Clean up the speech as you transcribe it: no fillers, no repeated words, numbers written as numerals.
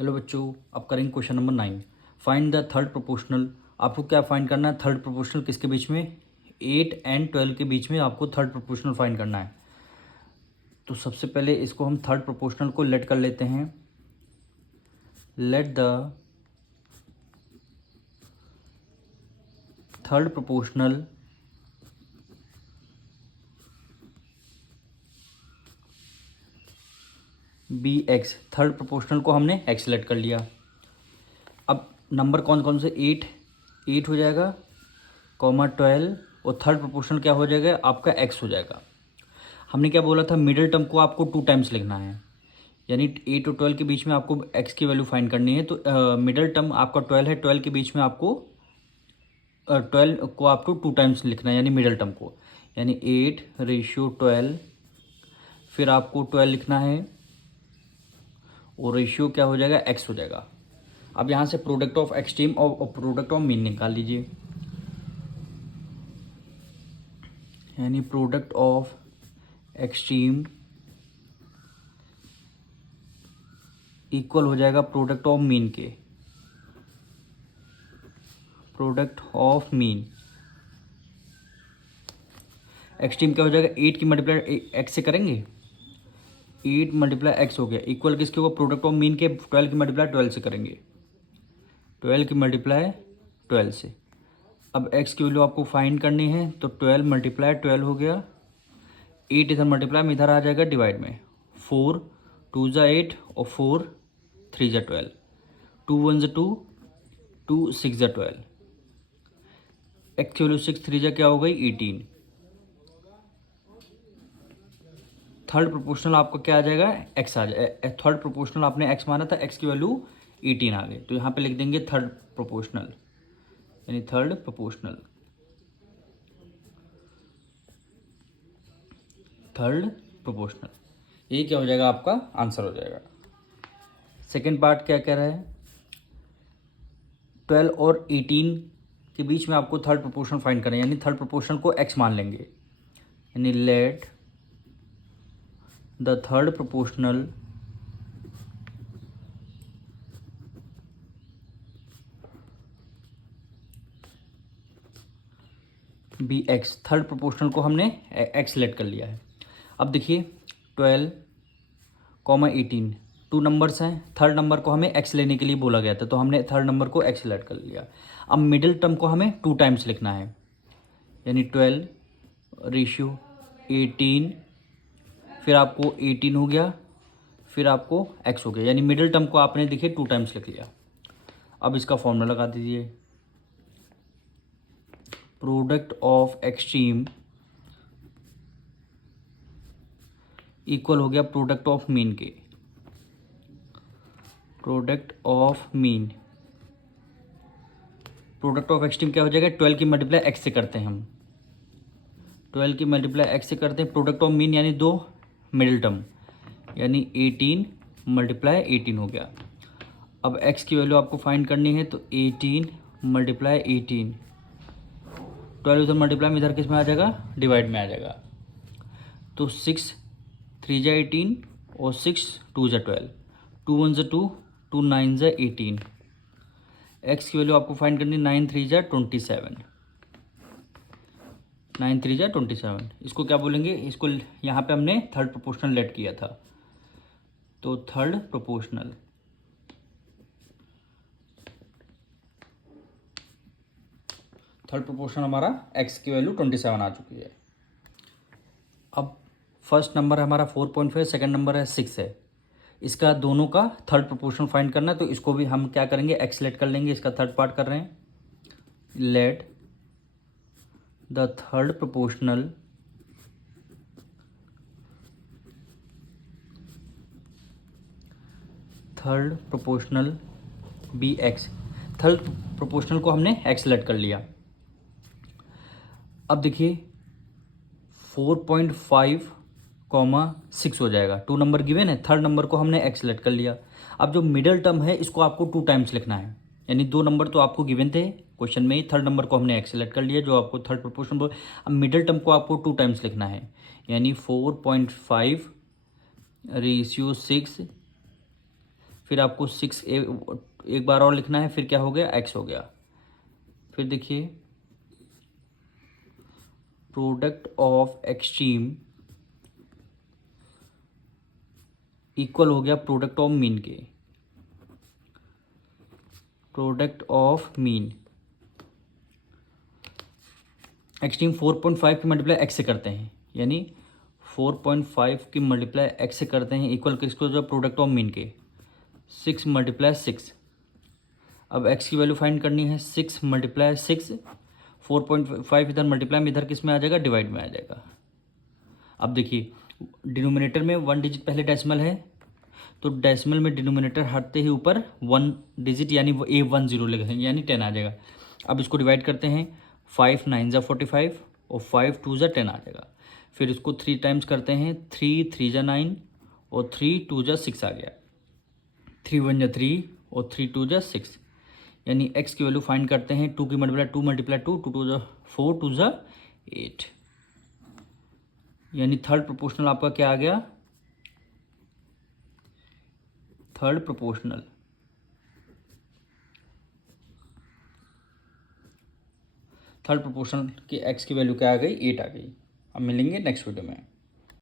Hello बच्चों, अब करेंगे question number 9। Find the third proportional. आपको क्या फाइंड करना है? थर्ड प्रोपोर्शनल किसके बीच में? 8 एंड 12 के बीच में आपको थर्ड प्रोपोर्शनल फाइंड करना है। तो सबसे पहले इसको हम थर्ड प्रोपोर्शनल को लेट कर लेते हैं। Let the third proportional be X. Third proportional को हमने एक्स लेट कर लिया। अब नंबर कौन कौन से? 8 हो जाएगा, कॉमा 12, और थर्ड प्रोपोर्शनल क्या हो जाएगा? आपका एक्स हो जाएगा। हमने क्या बोला था? मिडिल टर्म को आपको 2 टाइम्स लिखना है, यानी 8 और 12 के बीच में आपको x की वैल्यू फाइंड करनी है। तो मिडिल टर्म आपका 12 है, 12 के बीच में आपको 12 को आपको 2 टाइम्स लिखना है, यानी मिडिल टर्म को, यानी 8/12। फिर आपको 12 लिखना है और रेशियो क्या हो जाएगा? x हो जाएगा। अब यहाँ से प्रोडक्ट ऑफ एक्सट्रीम और प्रोडक्ट ऑफ मीन निकाल लीजिए, यानी प्रोडक्ट ऑफ एक्सट्रीम इक्वल हो जाएगा प्रोडक्ट ऑफ मीन के। प्रोडक्ट ऑफ मीन एक्सट्रीम क्या हो जाएगा? 8 की मल्टीप्लाई एक्स से करेंगे, 8 मल्टीप्लाई एक्स हो गया, इक्वल किसके होगा? प्रोडक्ट ऑफ मीन के 12 की मल्टीप्लाई 12 से करेंगे, 12 की मल्टीप्लाई 12 से। अब एक्स की वैल्यू आपको फाइंड करनी है, तो 12 मल्टीप्लाई 12 हो गया, 8 इधर मल्टीप्लाई में इधर आ जाएगा डिवाइड में, 4 2 ज़ा 8 और 4 3 ज़ा 12, 2 1 ज़ा 2, 2 6 ज़ा 12। एक्स की वैल्यू 6 3 ज़ा क्या हो गई? 18। थर्ड प्रोपोर्शनल आपका क्या आ जाएगा? एक्स आ जाएगा। थर्ड प्रोपोर्शनल आपने एक्स माना था, एक्स की वैल्यू 18 आ गई, तो यहाँ पे लिख देंगे थर्ड प्रोपोर्शनल, यानी थर्ड प्रोपोर्शनल। थर्ड प्रोपोर्शनल, ये क्या हो जाएगा? आपका आंसर हो जाएगा। सेकेंड पार्ट क्या कह रहा है? 12 और 18 के बीच में आपको थर्ड प्रोपोर्शनल फाइंड करना है, यानी थर्ड प्रोपोर्शनल को एक्स मान लेंगे, यानी let the third proportional be X. Third proportional को हमने एक्स लेट कर लिया है। अब देखिए 12, 2 नंबर्स हैं, थर्ड नंबर को हमें एक्स लेने के लिए बोला गया था, तो हमने थर्ड नंबर को एक्स लेट कर लिया। अब मिडिल टर्म को हमें 2 टाइम्स लिखना है, यानी 12/18, फिर आपको 18 हो गया, फिर आपको एक्स हो गया, यानी मिडिल टर्म को आपने देखिए 2 टाइम्स लिख लिया। अब इसका फॉर्मूला लगा दीजिए, प्रोडक्ट ऑफ एक्सट्रीम इक्वल हो गया प्रोडक्ट ऑफ मीन के। Product of mean, product of extreme क्या हो जाएगा? 12 की मल्टीप्लाई एक्स से करते हैं हम, 12 की मल्टीप्लाई एक्स से करते हैं। प्रोडक्ट ऑफ मीन यानी 2 मिडिल टर्म, यानी 18 मल्टीप्लाई 18 हो गया। अब एक्स की वैल्यू आपको फाइंड करनी है, तो 18 मल्टीप्लाई 18, 12 इधर मल्टीप्लाई में इधर किस में आ जाएगा? डिवाइड में आ जाएगा, तो 6 3 ज़ा 18 और 6 2 ज़ा 12, 2 1 ज़ा 2, 2 9 ज़ा 18। एक्स की वैल्यू आपको फाइंड करनी, 9 3 ज़ा 27, 9 3 ज़ा 27। इसको क्या बोलेंगे? इसको यहाँ पे हमने थर्ड प्रोपोर्शनल लेट किया था, तो थर्ड प्रोपोर्शनल। थर्ड प्रोपोर्शनल हमारा एक्स की वैल्यू 27 आ चुकी है। अब फर्स्ट नंबर हमारा 4.5, सेकेंड नंबर है 6 है, इसका दोनों का थर्ड प्रोपोर्शनल फाइंड करना है, तो इसको भी हम क्या करेंगे? एक्स लेट कर लेंगे। इसका थर्ड पार्ट कर रहे हैं, let the third proportional be X. Third proportional को हमने एक्स लेट कर लिया। अब देखिए 4.5, 6 हो जाएगा, 2 नंबर गिवन है, थर्ड नंबर को हमने एक्स लेट कर लिया। अब जो मिडिल टर्म है इसको आपको 2 टाइम्स लिखना है, यानी 2 नंबर तो आपको गिवन थे क्वेश्चन में ही, थर्ड नंबर को हमने एक्स लेट कर लिया, जो आपको थर्ड प्रोपोर्शन बोल। अब मिडिल टर्म को आपको 2 टाइम्स लिखना है, यानी 4.5/6, फिर आपको 6 एक बार और लिखना है, फिर क्या हो गया, x हो गया। फिर देखिए प्रोडक्ट ऑफ एक्सट्रीम इक्वल हो गया प्रोडक्ट ऑफ मीन के, प्रोडक्ट ऑफ मीन। एक्सट्रीम 4.5 की मल्टीप्लाई एक्स से करते हैं, यानी 4.5 की मल्टीप्लाई एक्स से करते हैं इक्वल किसको, जो प्रोडक्ट ऑफ मीन के 6 मल्टीप्लाई 6। अब एक्स की वैल्यू फाइंड करनी है, 6 मल्टीप्लाई 6, 4.5 इधर मल्टीप्लाई में, इधर किस में आ जाएगा, डिवाइड में आ जाएगा। अब देखिए डिनोमिनेटर में 1 डिजिट पहले डेसिमल है, तो डेसिमल में डिनोमिनेटर हटते ही ऊपर 1 डिजिट यानी वो A10 लिखेंगे, यानी 10 आ जाएगा। अब इसको डिवाइड करते हैं, 5 9 ज़ा 45 और 5 2 ज़ा 10 आ जाएगा। फिर इसको 3 टाइम्स करते हैं, 3 3 ज़ा 9 और 3 2 ज़ा 6 आ गया, 3 1 ज़ा 3 और 3 2 ज़ा 6, यानी x की वैल्यू फाइंड करते हैं, 2 की मल्टीप्लाई 2 मल्टीप्लाई 2, 2 2 ज़ा 4, 2 ज़ा 8, यानी थर्ड प्रोपोर्शनल आपका क्या आ गया, थर्ड प्रोपोर्शनल। थर्ड प्रोपोर्शनल की x की वैल्यू क्या आ गई, 8 आ गई। अब मिलेंगे नेक्स्ट वीडियो में।